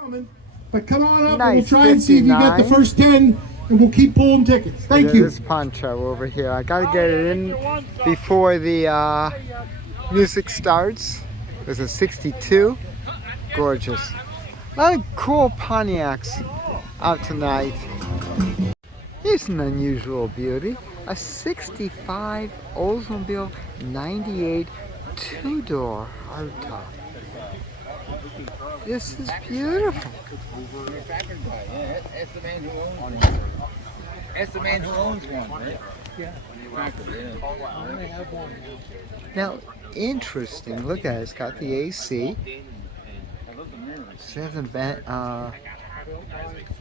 Coming, but come on up Nice, and we'll try and see if you get the 59. first 10 and we'll keep pulling tickets. Thank you. This poncho over here. I gotta get it in before the music starts. There's a 62. Gorgeous. A lot of cool Pontiacs out tonight. Here's an unusual beauty. A 65 Oldsmobile 98 two-door hardtop. This is beautiful. That's the man who owns one, right? Yeah. Now, interesting. Look at it. It's got the AC.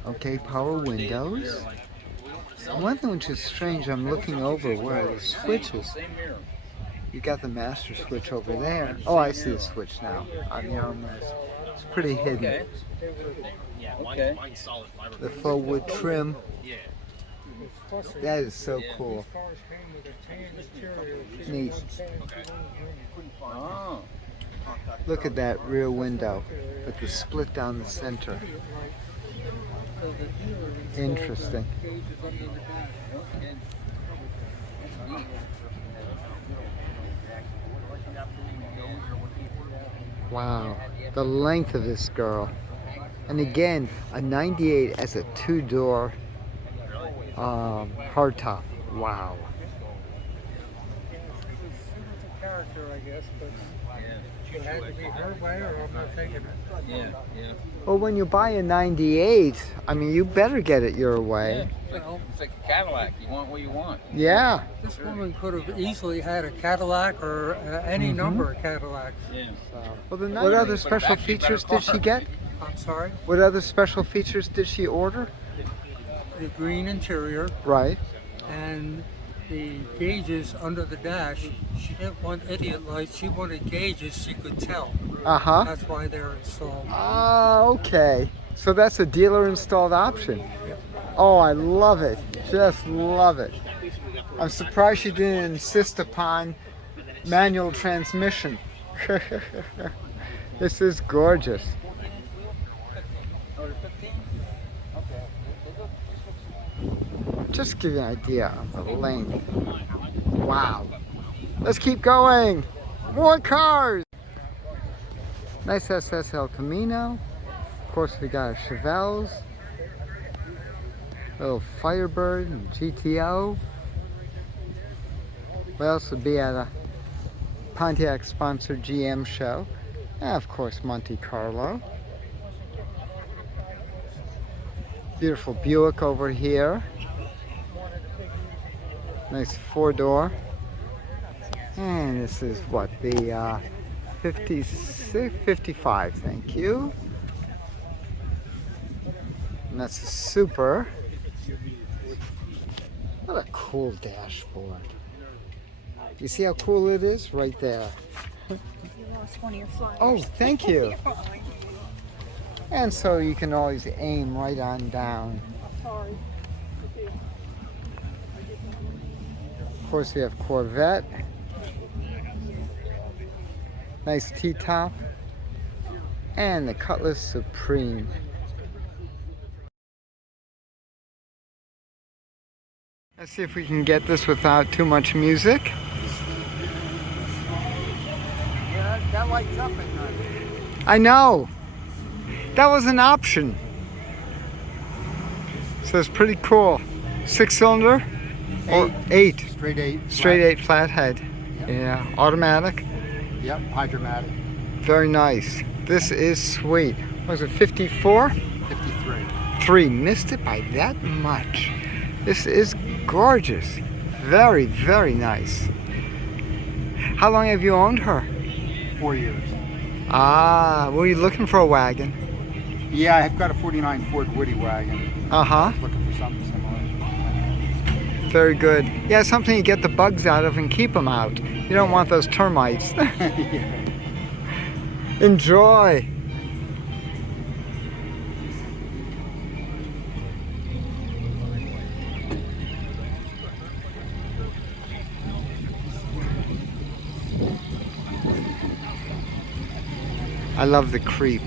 Okay, power windows. One thing which is strange, I'm looking over where are the switches. You got the master switch over there. Oh, I see the switch now on the armrest. It's pretty hidden. Okay. The faux wood trim. That is so cool. Neat. Oh. Look at that rear window with the split down the center. Interesting. Wow, the length of this girl. And again, a 98 as a two-door hardtop. Wow. Character, I guess, but it had to be her way or I'm not taking it. Yeah. Well, when you buy a 98, I mean, you better get it your way. It's like a Cadillac. You want what you want. Yeah. This woman could have easily had a Cadillac or any number of Cadillacs. Yeah. Well, what other special features did she get? I'm sorry? What other special features did she order? The green interior Right. and the gauges under the dash. She didn't want idiot lights. She wanted gauges she could tell. Uh-huh. That's why they're installed. Ah, okay. So that's a dealer installed option. Oh, I love it. Just love it. I'm surprised she didn't insist upon manual transmission. This is gorgeous. Just give you an idea of the length. Wow. Let's keep going. More cars. Nice SS El Camino. Of course, we got a Chevelles. Little Firebird and GTO. What else would be at a Pontiac sponsored GM show? And of course, Monte Carlo. Beautiful Buick over here. Nice four-door. And this is what, the 55, thank you. And that's a Super. What a cool dashboard. You see how cool it is? Right there. You lost one of your flyers. Oh, thank you. And so you can always aim right on down. Sorry. Of course, we have Corvette. Nice T-top. And the Cutlass Supreme. Let's see if we can get this without too much music. Yeah, that lights up at night. I know. That was an option. So it's pretty cool. 6-cylinder? Or 8. Straight 8. Straight 8 flathead. Yep. Yeah. Automatic. Yep, hydromatic. Very nice. This is sweet. Was it 54? 53. 3. Missed it by that much. This is gorgeous. Very, very nice. How long have you owned her? 4 years. Ah, were you looking for a wagon? Yeah, I've got a 49 Ford Woody wagon. Uh-huh. Looking for something similar. Very good. Yeah, something you get the bugs out of and keep them out. You don't want those termites. Yeah. Enjoy. I love the creep.